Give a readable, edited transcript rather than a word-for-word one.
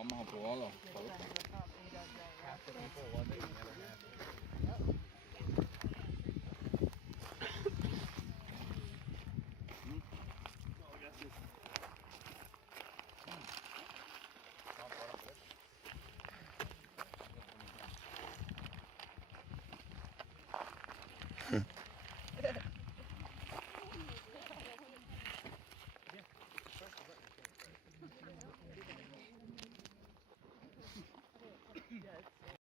Mamma har provat då. Just den, så tar vi det där.